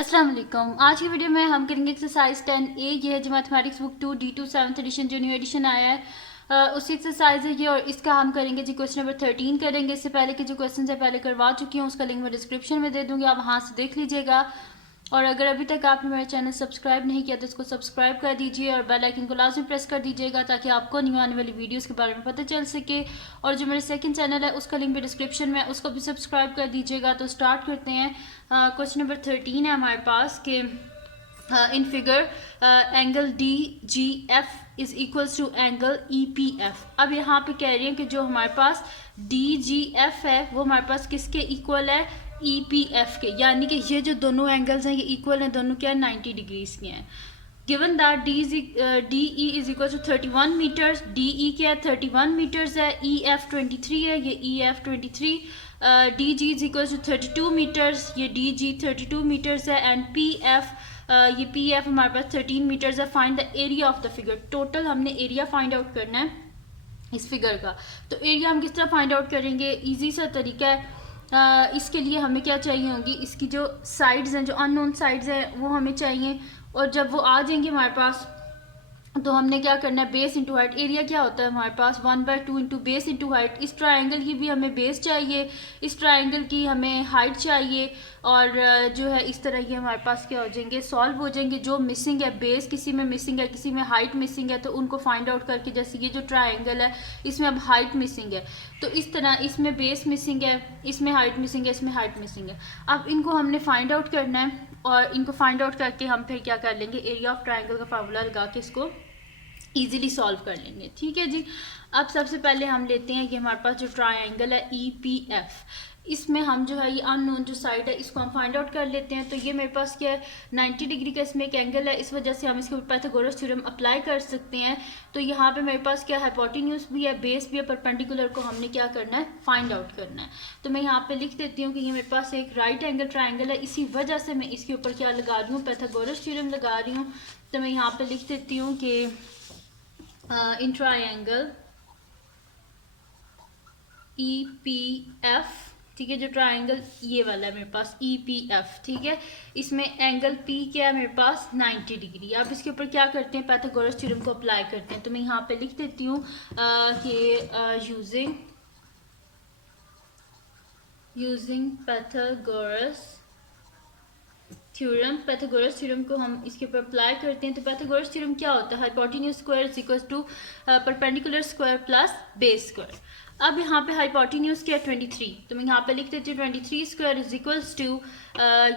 अस्सलाम वालेकुम। आज की वीडियो में हम करेंगे एक्सरसाइज 10A। ये है जो mathematics book 2 D2 7th edition जो न्यू एडिशन आया है उसी एक्सरसाइज है ये। और इसका हम करेंगे जी क्वेश्चन नंबर 13 करेंगे। इससे पहले के जो क्वेश्चन है पहले करवा चुकी हूँ, उसका लिंक मैं डिस्क्रिप्शन में दे दूँगी, आप वहाँ से देख लीजिएगा। और अगर अभी तक आपने मेरा चैनल सब्सक्राइब नहीं किया तो इसको सब्सक्राइब कर दीजिए और बेल आइकन को लाजमी प्रेस कर दीजिएगा ताकि आपको न्यू आने वाली वीडियोस के बारे में पता चल सके। और जो मेरा सेकंड चैनल है उसका लिंक भी डिस्क्रिप्शन में, उसको भी सब्सक्राइब कर दीजिएगा। तो स्टार्ट करते हैं। क्वेश्चन नंबर 13 है हमारे पास कि in figure angle D G F is equals to angle E P F. अब यहाँ पे कह रही है कि जो हमारे पास डी जी एफ है वो हमारे पास किसके इक्वल है, ई पी एफ के। यानी कि ये जो दोनों एंगल्स हैं ये इक्वल हैं, दोनों क्या 90 डिग्रीज के हैं। Given that D E is equal to 31 metres, D E क्या है 31 मीटर्स है, ई एफ 23 है, ये E F 23, D G is equal to 32 metres, ये डी जी 32 मीटर्स है, एंड पी एफ ये पी एफ हमारे पास 13 मीटर्स है। Find the area of the figure. Total हमने एरिया फाइंड आउट करना है इस फिगर का। तो एरिया हम किस तरह फाइंड आउट करेंगे, इजी सा तरीका है। इसके लिए हमें क्या चाहिए होंगी, इसकी जो साइड्स हैं, जो अननोन साइड्स हैं वो हमें चाहिए। और जब वो आ जाएंगे हमारे पास तो हमने क्या करना है, बेस इंटू हाइट। एरिया क्या होता है हमारे पास 1/2 इंटू बेस इंटू हाइट। इस ट्राइंगल की भी हमें बेस चाहिए, इस ट्राइंगल की हमें हाइट चाहिए। और जो है इस तरह ये हमारे पास क्या हो जाएंगे, सॉल्व हो जाएंगे। जो मिसिंग है, बेस किसी में मिसिंग है, किसी में हाइट मिसिंग है, तो उनको फाइंड आउट करके, जैसे ये जो ट्राइंगल है इसमें अब हाइट मिसिंग है तो इस तरह इसमें बेस मिसिंग है, इसमें हाइट मिसिंग है, इसमें हाइट मिसिंग है। अब इनको हमने फाइंड आउट करना है और इनको फाइंड आउट करके हम फिर क्या कर लेंगे, एरिया ऑफ ट्राइंगल का फार्मूला लगा के इसको इजीली सॉल्व कर लेंगे। ठीक है जी। अब सबसे पहले हम लेते हैं कि हमारे पास जो ट्रायंगल है ई पी एफ, इसमें हम जो है ये अननोन जो साइड है इसको हम फाइंड आउट कर लेते हैं। तो ये मेरे पास क्या है 90 डिग्री का इसमें एक एंगल है, इस वजह से हम इसके ऊपर पाइथागोरस थ्योरम अप्लाई कर सकते हैं। तो यहाँ पे मेरे पास क्या है, हाइपोटेन्यूज भी है, बेस भी है, परपेंडिकुलर को हमने क्या करना है, फाइंड आउट करना है। तो मैं यहाँ पे लिख देती हूँ कि ये मेरे पास एक राइट एंगल ट्राइंगल है, इसी वजह से मैं इसके ऊपर क्या लगा रही हूँ, पाइथागोरस थ्योरम लगा रही हूँ। तो मैं यहाँ पे लिख देती हूँ कि in triangle E P F, ठीक है, जो ट्राइंगल ये वाला है मेरे पास ई पी एफ, ठीक है, इसमें एंगल पी क्या है मेरे पास 90 डिग्री। अब इसके ऊपर क्या करते हैं, पाइथागोरस थ्योरम को अप्लाई करते हैं। तो मैं यहाँ पे लिख देती हूँ कि using Pythagoras theorem, Pythagoras theorem को हम इसके ऊपर अप्लाई करते हैं। तो पाइथागोरस थ्योरम क्या होता है, hypotenuse square is equal to perpendicular square plus base square. अब यहाँ पे हाइपोटेन्यूज क्या है 23, तो मैं यहाँ पे लिख देती हूँ 23 स्क्वायर इज इक्वल्स टू,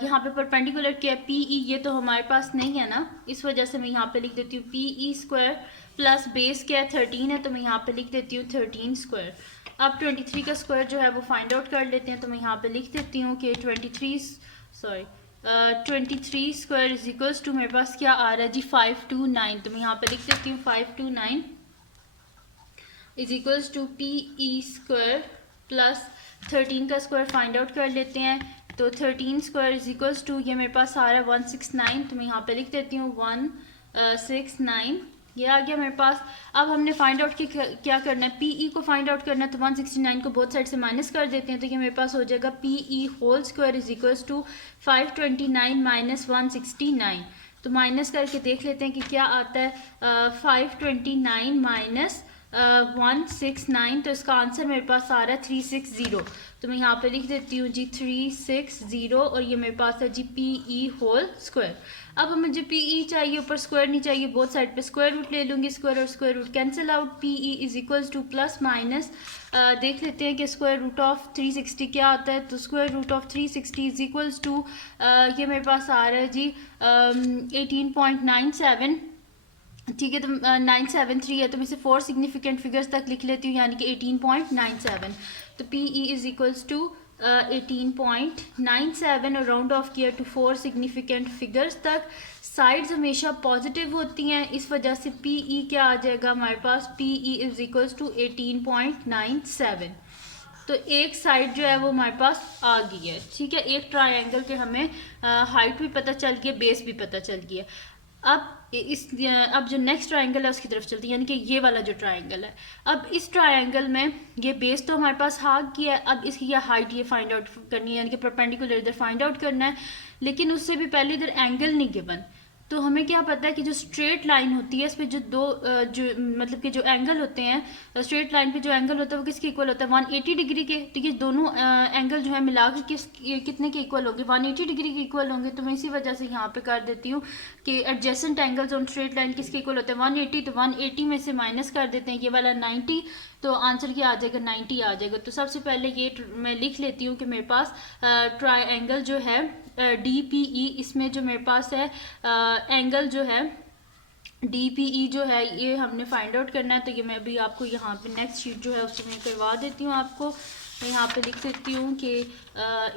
यहाँ पे परपेंडिकुलर क्या है पी ई, ये तो हमारे पास नहीं है ना, इस वजह से मैं यहाँ पे लिख देती हूँ P E square plus base क्या है 13 है, तो मैं यहाँ पे लिख देती हूँ 13 स्क्वायर। अब 23 का स्क्वायर जो है वो फाइंड आउट कर लेते हैं। तो मैं यहाँ पे लिख देती हूँ कि 23 स्क्वायर इज इक्वल्स टू मेरे पास क्या आ रहा है जी 529। तो मैं यहाँ पे लिख देती हूँ 529 is equals to P E square plus 13 का स्क्वायर फाइंड आउट कर लेते हैं। तो 13 स्क्वायर इज इक्वल्स टू ये मेरे पास आ रहा है 169। तो मैं यहाँ पे लिख देती हूँ 169, ये आ गया मेरे पास। अब हमने फाइंड आउट क्या करना है, पी ई को फाइंड आउट करना है। तो 169 को बोथ साइड से माइनस कर देते हैं। तो ये मेरे पास हो जाएगा P E whole square is equals to 529 minus 169। तो माइनस करके देख लेते हैं कि क्या आता है, 529 माइनस 169, तो इसका आंसर मेरे पास आ रहा है 360। तो मैं यहाँ पे लिख देती हूँ जी 360 और ये मेरे पास है जी पी ई होल स्क्वायर। अब हमें जो पी ई चाहिए, ऊपर स्क्वायर नहीं चाहिए, बोथ साइड पे स्क्वायर रूट ले लूँगी, स्क्वायर और square root cancel out, P E is equals to plus minus देख लेते हैं कि स्क्वायर रूट ऑफ 360 क्या आता है। तो square root of 360 is equals to ये मेरे पास आ रहा है जी 18.97, ठीक है। तो 973 है, तो मैं इसे 4 सिग्निफिकेंट फिगर्स तक लिख लेती हूँ, यानी कि 18.97। तो P E is equals to 18.97 और राउंड ऑफ किया टू 4 सिग्निफिकेंट फिगर्स तक। साइड्स हमेशा पॉजिटिव होती हैं, इस वजह से पी ई क्या आ जाएगा हमारे पास, P E is equals to 18.97। तो एक साइड जो है वो हमारे पास आ गई है, ठीक है। एक ट्रायंगल के हमें हाइट भी पता चल गई है, बेस भी पता चल गई है। अब जो नेक्स्ट ट्रायंगल है उसकी तरफ चलते हैं, यानी कि ये वाला जो ट्रायंगल है। अब इस ट्रायंगल में ये बेस तो हमारे पास हाफ की है, अब इसकी क्या हाइट ये फाइंड आउट करनी है, यानी कि परपेंडिकुलर इधर फाइंड आउट करना है। लेकिन उससे भी पहले इधर एंगल नहीं गिवन। तो हमें क्या पता है कि जो स्ट्रेट लाइन होती है इस पे जो दो जो मतलब कि जो एंगल होते हैं स्ट्रेट लाइन पे जो एंगल होता है वो किसके इक्वल होता है 180 डिग्री के। तो ये दोनों एंगल जो है मिला के कितने के इक्वल होंगे 180 डिग्री के इक्वल होंगे। तो मैं इसी वजह से यहाँ पे कर देती हूँ कि adjacent angles on straight line किसके इक्वल होते हैं 180। तो 180 में से माइनस कर देते हैं ये वाला 90, तो आंसर क्या आ जाएगा 90 आ जाएगा। तो सबसे पहले ये मैं लिख लेती हूँ कि मेरे पास ट्राइंगल जो है DPE, इसमें जो मेरे पास है एंगल जो है DPE जो है ये हमने फाइंड आउट करना है। तो ये मैं अभी आपको यहाँ पे नेक्स्ट शीट जो है उससे मैं करवा देती हूँ आपको। मैं यहाँ पे लिख देती हूँ कि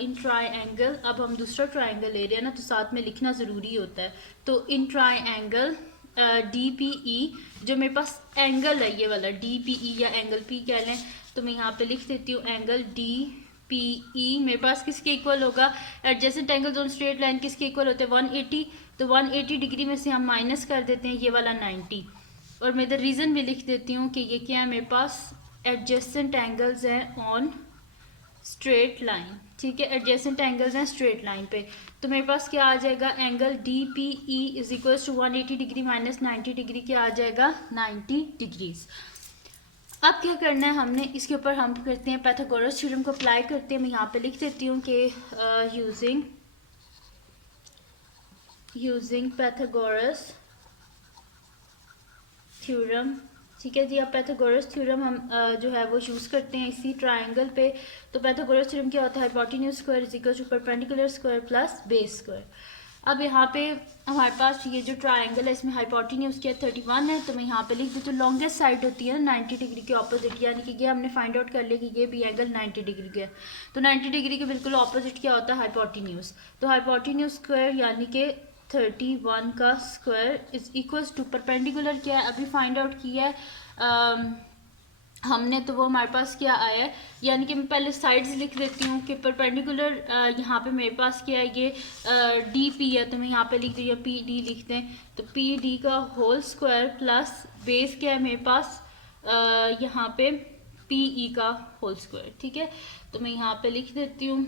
इन ट्राइंगल, अब हम दूसरा ट्राइंगल ले रहे हैं ना तो साथ में लिखना ज़रूरी होता है। तो इन ट्राइंगल DPE जो मेरे पास एंगल है ये वाला DPE या एंगल P कह लें, तो मैं यहाँ पे लिख देती हूँ एंगल DPE मेरे पास किसके इक्वल होगा adjacent angles on straight line किसके इक्वल होते हैं 180। तो 180 डिग्री में से हम माइनस कर देते हैं ये वाला 90, और मैं इधर रीज़न भी लिख देती हूँ कि ये क्या है मेरे पास एडजेसेंट एंगल्स हैं ऑन स्ट्रेट लाइन। ठीक है, एडजेसेंट एंगल्स हैं स्ट्रेट लाइन पे। तो मेरे पास क्या आ जाएगा angle DPE is equals to 180 degree minus 90 degree क्या आ जाएगा 90 डिग्रीज। अब क्या करना है हमने इसके ऊपर हम करते हैं पाइथागोरस थ्योरम को अप्लाई करते हैं। मैं यहाँ पे लिख देती हूँ कि यूजिंग पाइथागोरस थ्योरम। ठीक है जी, अब पाइथागोरस थ्योरम हम जो है वो यूज़ करते हैं इसी ट्राइंगल पे। तो पाइथागोरस थ्योरम क्या होता है hypotenuse square is equal to perpendicular square plus base square. अब यहाँ पे हमारे पास ये जो ट्राइंगल है इसमें हाइपोटेन्यूज क्या 31 है। तो मैं यहाँ पे लिख देती हूँ लॉन्गेस्ट साइड होती है ना 90 डिग्री के ऑपोजिट, यानी कि ये हमने फाइंड आउट कर लिया कि ये भी एंगल 90 डिग्री का है। तो 90 डिग्री के बिल्कुल ऑपोजिट क्या होता है हाइपोटेन्यूज। तो हाइपोटेन्यूज स्क्वायर यानी कि 31 का square is equals to perpendicular क्या है अभी फाइंड आउट किया है हमने, तो वो हमारे पास क्या आया है, यानी कि मैं पहले साइड्स लिख देती हूँ कि परपेंडिकुलर यहाँ पे मेरे पास क्या है ये DP है। तो मैं यहाँ पे लिख दी PD लिखते हैं। तो PD का होल स्क्वायर प्लस बेस क्या है मेरे पास यहाँ पे PE का होल स्क्वायर। ठीक है, तो मैं यहाँ पे लिख देती हूँ।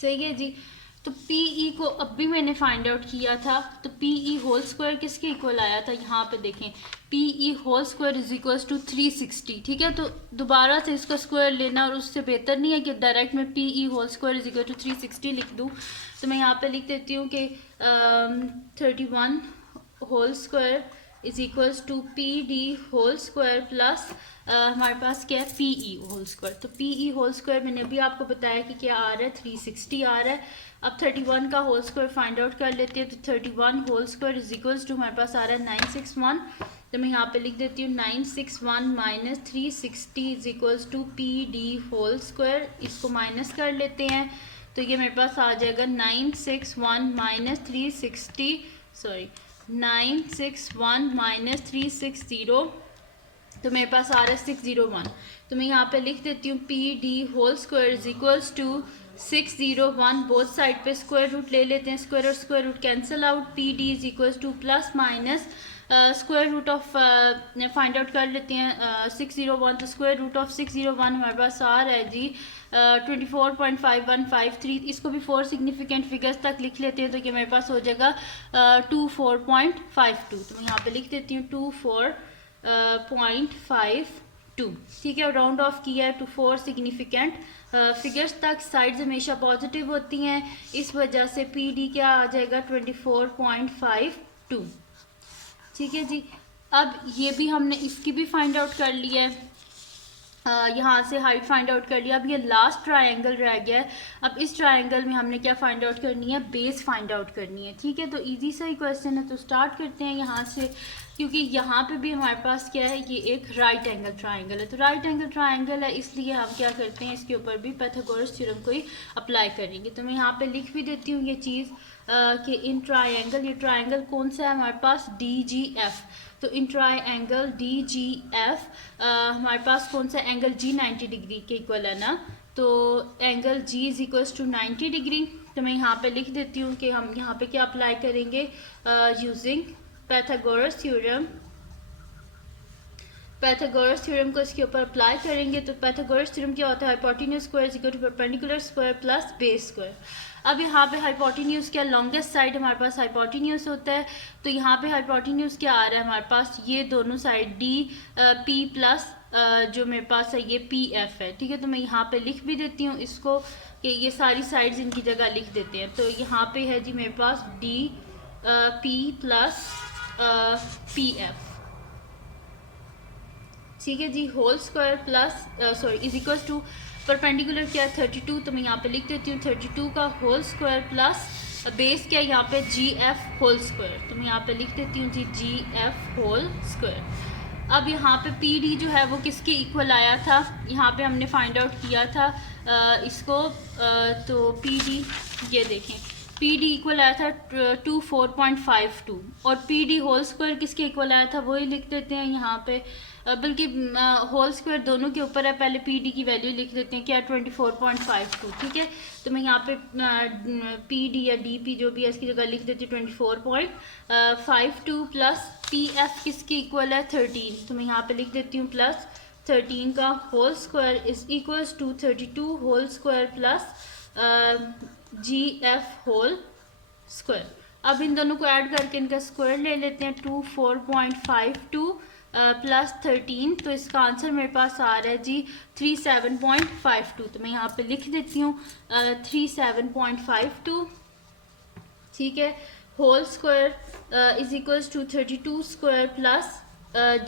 सही है जी, तो PE को अब भी मैंने फाइंड आउट किया था। तो PE होल स्क्वायर किसके इक्वल आया था यहाँ पे देखें PE whole square is equals to 360। ठीक है, तो दोबारा से इसका स्क्वायर लेना और उससे बेहतर नहीं है कि डायरेक्ट मैं PE whole square is equal to 360 लिख दूँ। तो मैं यहाँ पे लिख देती हूँ कि 31 whole square is equals to PD whole square plus हमारे पास क्या है PE होल स्क्वायर। तो PE होल स्क्वायर मैंने अभी आपको बताया कि क्या आ रहा है 360 आ रहा है। अब 31 का होल स्क्वायर फाइंड आउट कर लेते हैं। तो 31 whole square is equals to हमारे पास आ रहा है 961। तो मैं यहाँ पे लिख देती हूँ 961 minus 360 is equals to PD whole square. इसको माइनस कर लेते हैं तो ये मेरे पास आ जाएगा 961 माइनस 360 सॉरी 961 माइनस 360 तो मेरे पास आ रहा है 601। तो मैं यहाँ पे लिख देती हूँ PD whole square is equals to 601। Both side पे स्क्वायर रूट ले लेते हैं, स्क्वायर और square root cancel out. PD is equals to plus minus square root of find out कर लेते हैं 601। तो स्क्वायर रूट ऑफ 601 हमारे पास आ रहा है जी 24.5153। इसको भी 4 सिग्निफिकेंट फिगर्स तक लिख लेते हैं तो ये मेरे पास हो जाएगा 24.52। तो मैं यहाँ पे लिख देती हूँ 24.52। ठीक है, राउंड ऑफ किया है टू 4 सिग्निफिकेंट फिगर्स तक। साइड्स हमेशा पॉजिटिव होती हैं, इस वजह से PD क्या आ जाएगा 24.52। ठीक है जी, अब ये भी हमने इसकी भी फाइंड आउट कर लिया है, यहाँ से हाइट फाइंड आउट कर लिया। अब ये लास्ट ट्रायंगल रह गया है। अब इस ट्रायंगल में हमने क्या फाइंड आउट करनी है बेस फाइंड आउट करनी है। ठीक है, तो इजी सा ही क्वेश्चन है। तो स्टार्ट करते हैं यहाँ से, क्योंकि यहाँ पे भी हमारे पास क्या है ये एक राइट एंगल ट्रायंगल है। तो राइट एंगल ट्रायंगल है इसलिए हम क्या करते हैं इसके ऊपर भी पाइथागोरस थ्योरम को ही अप्लाई करेंगे। तो मैं यहाँ पे लिख भी देती हूँ ये चीज़ कि इन ट्रायंगल, ये ट्रायंगल कौन सा है हमारे पास DGF। तो इन ट्रायंगल DGF हमारे पास कौन सा एंगल G 90 डिग्री के इक्वल है ना। तो angle G is equals to 90 degree. तो मैं यहाँ पे लिख देती हूँ कि हम यहाँ पे क्या अप्लाई करेंगे using Pythagoras theorem. Pythagoras theorem को इसके ऊपर अप्लाई करेंगे। तो पाइथागोरस थ्योरम क्या होता है, hypotenuse square is equal to perpendicular square plus base square. अब यहाँ पे हाइपोटेन्यूज क्या, लॉन्गेस्ट साइड हमारे पास हाइपोटेन्यूज होता है, तो यहाँ पे हाइपोटेन्यूज क्या आ रहा है हमारे पास, ये दोनों साइड डी पी प्लस जो मेरे पास है ये पी एफ है, ठीक है। तो मैं यहाँ पे लिख भी देती हूँ इसको कि ये सारी साइड्स इनकी जगह लिख देते हैं। तो यहाँ पे है जी मेरे पास D P plus P F, ठीक है जी, whole square plus sorry is equal to perpendicular क्या है 32, तो मैं यहाँ पे लिख देती हूँ 32 का होल स्क्वायर प्लस बेस क्या है यहाँ पे जी एफ होल स्क्वायर, तो मैं यहाँ पे लिख देती हूँ जी जी एफ होल स्क्वायर। अब यहाँ पे पी डी जो है वो किसके इक्वल आया था, यहाँ पे हमने फाइंड आउट किया था इसको, तो पी डी ये देखें पी डी इक्वल आया था 24.52 और पी डी होल स्क्वायर किसके इक्वल आया था वही लिख देते हैं यहाँ पे, बल्कि होल स्क्वायर दोनों के ऊपर है, पहले पी डी की वैल्यू लिख देते हैं क्या 24.52, ठीक है। तो मैं यहाँ पे पी डी या डी पी जो भी है इसकी जगह लिख देती हूँ 24.52 प्लस पी एफ किसके इक्वल है 13, तो मैं यहाँ पे लिख देती हूँ प्लस 13 का whole square is equals to 32 whole square plus G F whole square. अब इन दोनों को ऐड करके इनका स्क्वायर ले लेते हैं 24.52 प्लस 13, तो इसका आंसर मेरे पास आ रहा है जी 37.52, तो मैं यहाँ पे लिख देती हूँ 37.52, ठीक है, whole square is equals to 32 square plus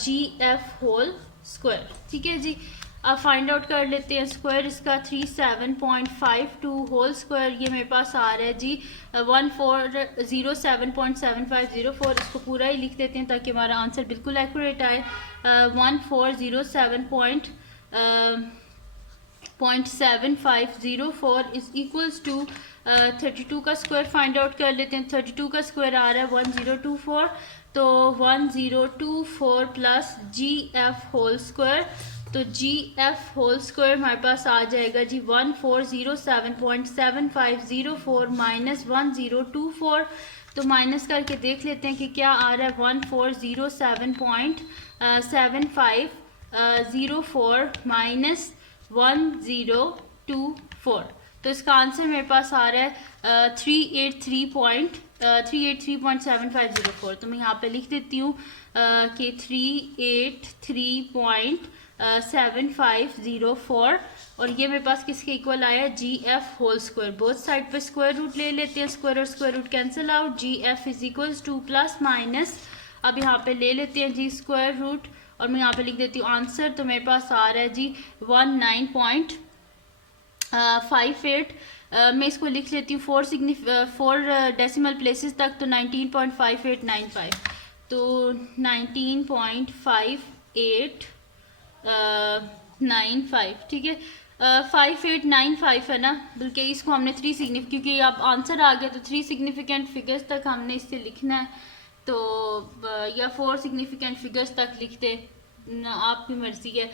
G F whole square, ठीक है जी। अब फाइंड आउट कर लेते हैं स्क्वायर इसका 37.52 होल स्क्वायर, ये मेरे पास आ रहा है जी 1407.7504, इसको पूरा ही लिख देते हैं ताकि हमारा आंसर बिल्कुल एक्यूरेट आए। 1407.7504 इज इक्वल्स टू 32 का स्क्वायर फाइंड आउट कर लेते हैं। 32 का स्क्वायर आ रहा है 1024, तो 1024 plus G F whole square, तो जी एफ होल स्क्वायर हमारे पास आ जाएगा जी 1407.7504 माइनस 1024, तो माइनस करके देख लेते हैं कि क्या आ रहा है 1407.7504 माइनस 1024, तो इसका आंसर मेरे पास आ रहा है 383.7504, तो मैं यहाँ पे लिख देती हूँ कि 383.7504 और ये मेरे पास किसके इक्वल आया है G F whole square. Both side पे स्क्वायर रूट ले लेते हैं, स्क्वायर और square root cancel out, G F is equals to plus minus, अब यहाँ पे ले लेते हैं जी स्क्वायर रूट और मैं यहाँ पे लिख देती हूँ आंसर, तो मेरे पास आ रहा है जी 19.58, मैं इसको लिख लेती हूँ 4 डेसिमल प्लेसेस तक, तो 19.5895, तो 19.5895, ठीक है 5895 है ना, बल्कि इसको हमने 3 सिग्निफिकेंट, क्योंकि अब आंसर आ गया तो 3 सिग्निफिकेंट फिगर्स तक हमने इससे लिखना है, तो या 4 सिग्निफिकेंट फिगर्स तक लिखते, आपकी मर्जी है,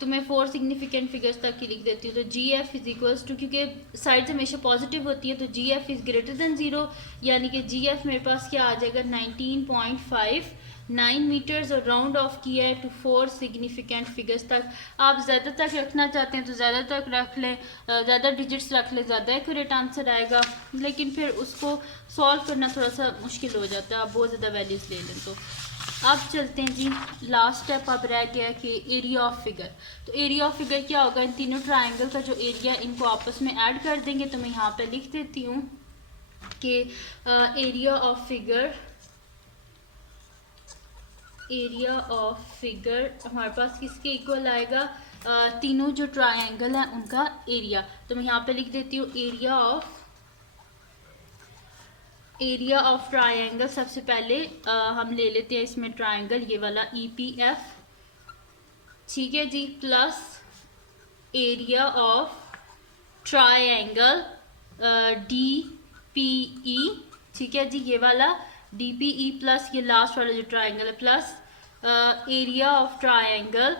तो मैं 4 सिग्निफिकेंट फिगर्स तक ही लिख देती हूँ। तो जी एफ इज इक्वल्स टू, क्योंकि साइड्स हमेशा पॉजिटिव होती है, तो जी एफ इज़ ग्रेटर देन 0, यानी कि जी एफ मेरे पास क्या आ जाएगा 19.59 मीटर्स, और राउंड ऑफ किया है टू 4 सिग्निफिकेंट फिगर्स तक। आप ज़्यादा तक रखना चाहते हैं तो ज़्यादा तक रख लें, ज़्यादा डिजिट्स रख लें, ज़्यादा एक्यूरेट आंसर आएगा, लेकिन फिर उसको सॉल्व करना थोड़ा सा मुश्किल हो जाता है, आप बहुत ज़्यादा वैल्यूज़ ले लें। तो अब चलते हैं जी, लास्ट स्टेप अब रह गया कि एरिया ऑफ फिगर। तो एरिया ऑफ फिगर क्या होगा, इन तीनों ट्राइंगल का जो एरिया इनको आपस में ऐड कर देंगे, तो मैं यहाँ पे लिख देती हूँ कि एरिया ऑफ फिगर हमारे पास किसके इक्वल आएगा, तीनों जो ट्राइंगल हैं उनका एरिया, तो मैं यहाँ पे लिख देती हूँ एरिया ऑफ ट्राइंगल। सबसे पहले हम ले लेते हैं इसमें ट्राइंगल ये वाला EPF, ठीक है जी, plus area of triangle DPE, ठीक है जी, ये वाला DPE प्लस ये लास्ट वाला जो ट्राइंगल है, प्लस एरिया ऑफ ट्राइंगल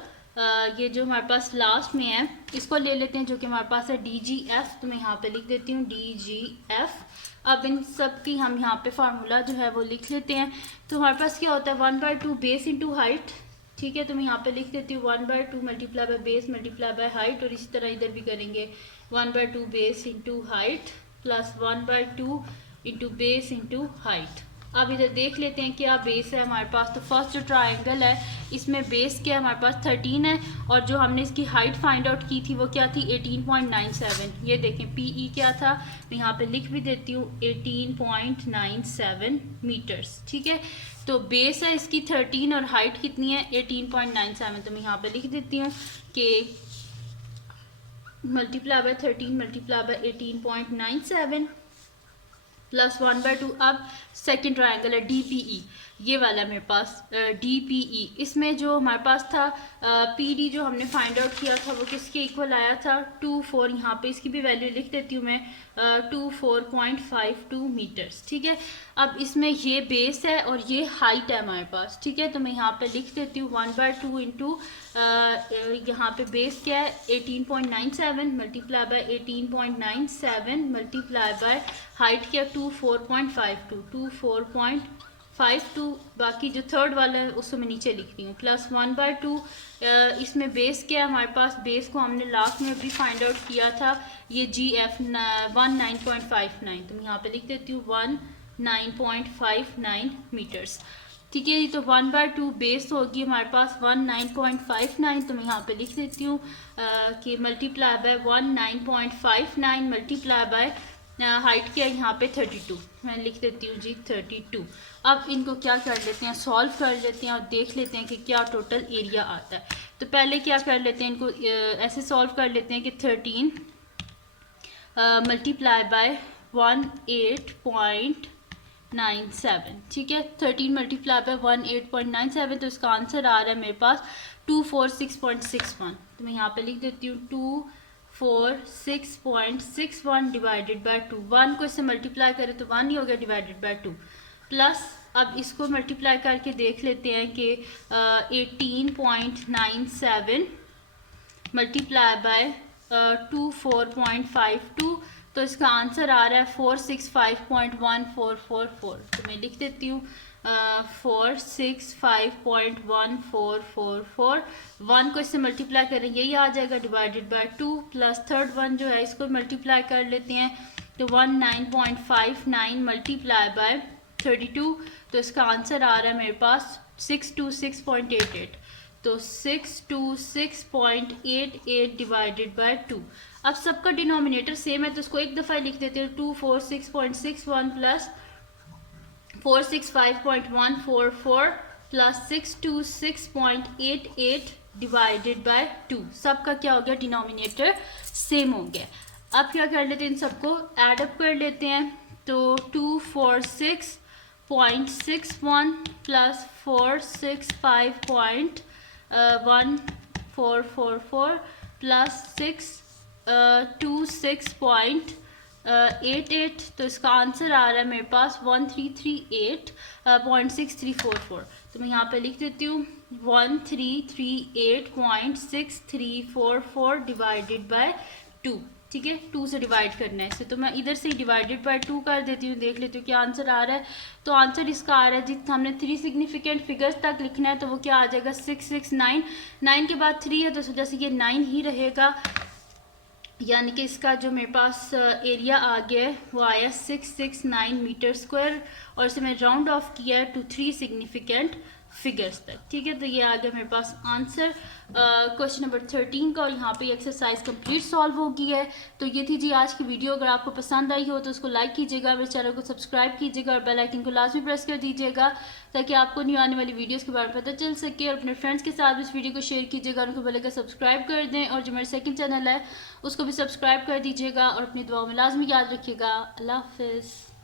ये जो हमारे पास लास्ट में है इसको ले लेते हैं, जो कि हमारे पास है DGF, तो मैं यहाँ पे लिख देती हूँ DGF। अब इन सब की हम यहाँ पे फार्मूला जो है वो लिख लेते हैं। तो हमारे पास क्या होता है 1/2 बेस इंटू हाइट, ठीक है, तो मैं यहाँ पे लिख देती हूँ 1/2 multiply by base multiply by height, और इसी तरह इधर भी करेंगे 1/2 base into height plus 1/2 into base into height. अब इधर देख लेते हैं क्या बेस है हमारे पास। तो फर्स्ट जो ट्रायंगल है इसमें बेस क्या है हमारे पास 13 है, और जो हमने इसकी हाइट फाइंड आउट की थी वो क्या थी 18.97। ये देखें पीई क्या था, मैं यहाँ पे लिख भी देती हूँ 18.97 मीटर्स। ठीक है, तो बेस है इसकी 13 और हाइट कितनी है 18.97। तो मैं यहाँ पे लिख देती हूँ कि multiply by 13 multiply by 18.97 plus 1/2। अब सेकेंड ट्रायंगल है DPE, ये वाला मेरे पास DPE। इसमें जो हमारे पास था PD जो हमने फाइंड आउट किया था वो किसके इक्वल आया था 24। यहाँ पे इसकी भी वैल्यू लिख देती हूँ मैं 24.52 मीटर्स। ठीक है, अब इसमें ये बेस है और ये हाइट है हमारे पास। ठीक है, तो मैं यहाँ पे लिख देती हूँ 1/2 इंटू यहाँ पे बेस क्या है 18.97 multiply by 18.97 multiply by height क्या 24.52 बाकी जो थर्ड वाला है उसको मैं नीचे लिख रही हूँ प्लस 1/2। इसमें बेस क्या है हमारे पास, बेस को हमने लास्ट में भी फाइंड आउट किया था ये GF 19.59। तो मैं यहाँ पे लिख देती हूँ 19.59 मीटर्स। ठीक है, तो 1/2 बेस होगी हमारे पास 19.59। तो मैं यहाँ पे लिख देती हूँ कि multiply by 19.59 multiply by height क्या है यहाँ पे 32। मैं लिख देती हूँ जी 32। अब इनको क्या कर लेते हैं सॉल्व कर लेते हैं और देख लेते हैं कि क्या टोटल एरिया आता है। तो पहले क्या कर लेते हैं इनको ऐसे सॉल्व कर लेते हैं कि 13 मल्टीप्लाई बाय 18.97। ठीक है, 13 मल्टीप्लाई बाय 18.97, तो इसका आंसर आ रहा है मेरे पास 246.61। तो मैं यहाँ पे लिख देती हूँ 246.61 डिवाइडेड बाय 2। 1 को इससे मल्टीप्लाई करें तो 1 ही हो गया डिवाइडेड बाय 2 प्लस अब इसको मल्टीप्लाई करके देख लेते हैं कि 18.97 मल्टीप्लाई बाय 24.52, तो इसका आंसर आ रहा है 465.1444। तो मैं लिख देती हूँ 465.1444। 1 को इससे मल्टीप्लाई करें यही आ जाएगा divided by 2 plus third one जो है इसको मल्टीप्लाई कर लेते हैं तो 19.59 मल्टीप्लाई बाय 32, तो इसका आंसर आ रहा है मेरे पास 626.88। तो 626.88 डिवाइडेड बाय 2। अब सबका डिनोमिनेटर सेम है तो इसको एक दफ़ा लिख देते हैं 246.61 प्लस 465.144 प्लस 626.88 डिवाइडेड बाय 2। सबका क्या हो गया डिनोमिनेटर सेम हो गया। अब क्या कर लेते हैं इन सबको ऐड अप कर लेते हैं तो 246.61 प्लस 465.1444 प्लस 626.88, तो इसका आंसर आ रहा है मेरे पास 1338.6344। तो मैं यहाँ पे लिख देती हूँ 1338.6344 डिवाइडेड बाय 2। ठीक है, 2 से डिवाइड करना है इसे, तो मैं इधर से ही डिवाइडेड बाय 2 कर देती हूँ। देख लेती हूँ क्या आंसर आ रहा है। तो आंसर इसका आ रहा है जिस हमने 3 सिग्निफिकेंट फिगर्स तक लिखना है तो वो क्या आ जाएगा 669। 9 के बाद 3 है तो इस वजह से ये 9 ही रहेगा, यानी कि इसका जो मेरे पास एरिया आ गया है वो आया 669 मीटर स्क्वायर, और इसे मैं राउंड ऑफ किया है टू 3 सिग्निफिकेंट फिगर्स तक। ठीक है, तो ये आ गया मेरे पास आंसर क्वेश्चन नंबर 13 का, और यहाँ पे एक्सरसाइज कंप्लीट सॉल्व हो गई है। तो ये थी जी आज की वीडियो। अगर आपको पसंद आई हो तो उसको लाइक कीजिएगा, मेरे चैनल को सब्सक्राइब कीजिएगा और बेल आइकन को लाजमी प्रेस कर दीजिएगा ताकि आपको न्यू आने वाली वीडियोस के बारे में पता चल सके। और अपने फ्रेंड्स के साथ इस वीडियो को शेयर कीजिएगा, उनको बोलेगा सब्सक्राइब कर दें, और जो मेरा सेकंड चैनल है उसको भी सब्सक्राइब कर दीजिएगा, और अपनी दुआओं में लाजमी याद रखिएगा। अल्लाह हाफिज़।